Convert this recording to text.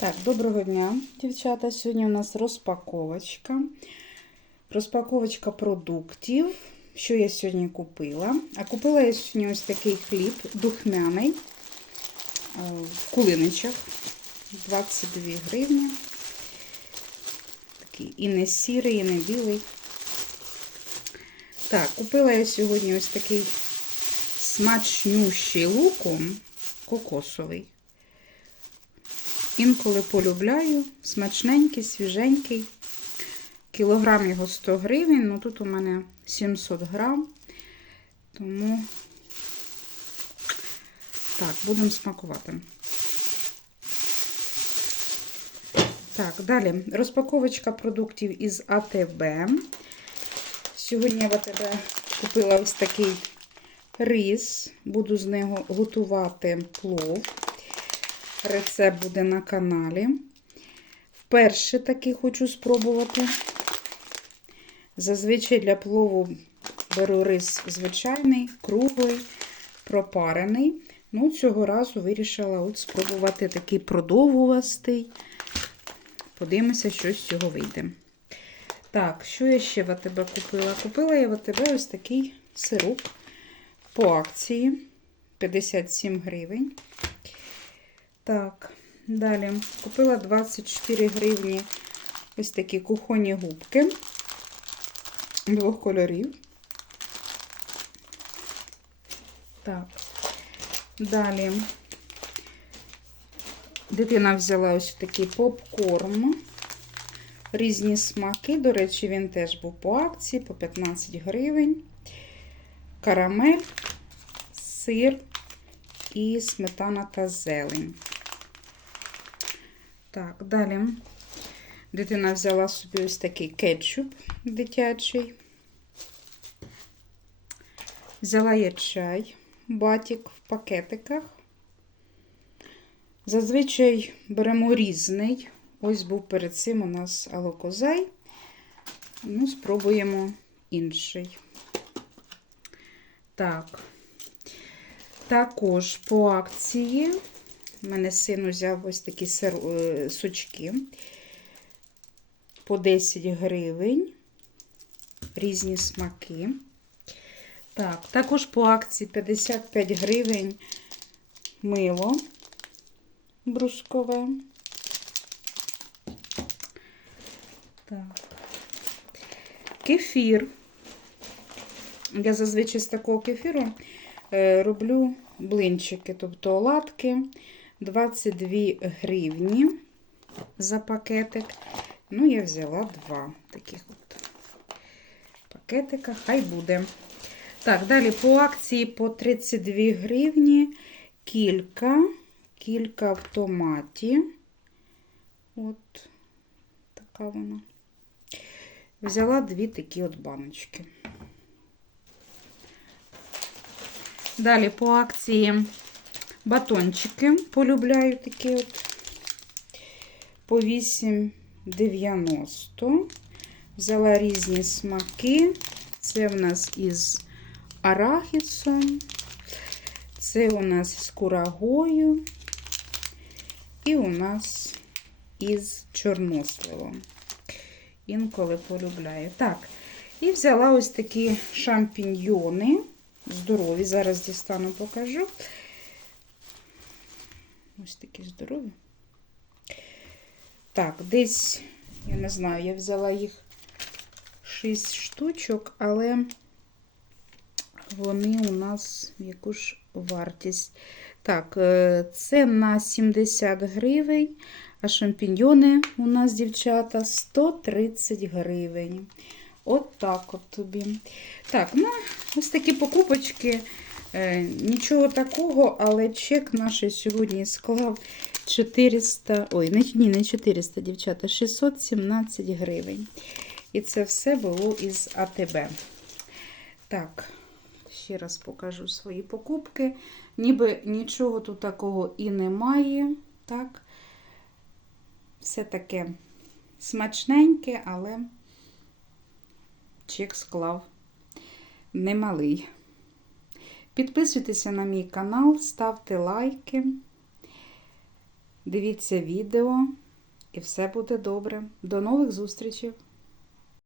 Так, доброго дня, дівчата. Сьогодні у нас розпаковочка. Розпаковочка продуктів. Що я сьогодні купила? А купила я сьогодні ось такий хліб духмяний е, в кулиничах. 22 гривні. Такий і не сірий, і не білий. Так, купила я сьогодні ось такий смачнющий луком кокосовий. Інколи полюбляю. Смачненький, свіженький. Кілограм його 100 гривень. Ну тут у мене 700 грам. Тому так, будемо смакувати. Так, далі розпаковочка продуктів із АТБ. Сьогодні в АТБ купила ось такий рис. Буду з нього готувати плов. Рецепт буде на каналі. Вперше такий хочу спробувати. Зазвичай для плову беру рис звичайний, круглий, пропарений. Ну, цього разу вирішила от спробувати такий продовгувастий. Подивимося, що з цього вийде. Так, що я ще в АТБ купила? Купила я в АТБ ось такий сироп по акції 57 гривень. Так, далі купила 24 гривні ось такі кухонні губки двох кольорів. Так, далі дитина взяла ось такий попкорн. Різні смаки. До речі, він теж був по акції по 15 гривень. Карамель, сир і сметана та зелень. Так, далі дитина взяла собі ось такий кетчуп дитячий. Взяла я чай, батік в пакетиках. Зазвичай беремо різний. Ось був перед цим у нас алокозай. Ну, спробуємо інший. Так. Також по акції у мене син взяв ось такі сир, сучки по 10 гривень. Різні смаки. Так, також по акції 55 гривень мило брускове. Так. Кефір. Я зазвичай з такого кефіру е, роблю блинчики, тобто оладки 22 гривні за пакетик. Ну, я взяла два таких от пакетика, хай буде. Так, далі по акції по 32 гривні кілька, кілька в томаті. От така вона. Взяла дві такі от баночки. Далі по акції батончики полюбляю такі от по 8,90. Взяла різні смаки. Це в нас із арахісом, це у нас з курагою, і у нас із чорносливом. Інколи полюбляю. Так, і взяла ось такі шампіньйони. Здорові. Зараз дістану, покажу. Ось такі здорові. Так, десь, я не знаю, я взяла їх 6 штучок, але вони у нас яку ж вартість. Так, це на 70 гривень, а шампіньйони у нас, дівчата, 130 гривень. От так от тобі. Так, ну, ось такі покупочки. Е, нічого такого, але чек наш сьогодні склав 400, ой, ні, не 400, дівчата, 617 гривень. І це все було із АТБ. Так, ще раз покажу свої покупки. Ніби нічого тут такого і немає. Так, все таке смачненьке, але чек склав немалий. Підписуйтеся на мій канал, ставте лайки. Дивіться відео, і все буде добре. До нових зустрічей!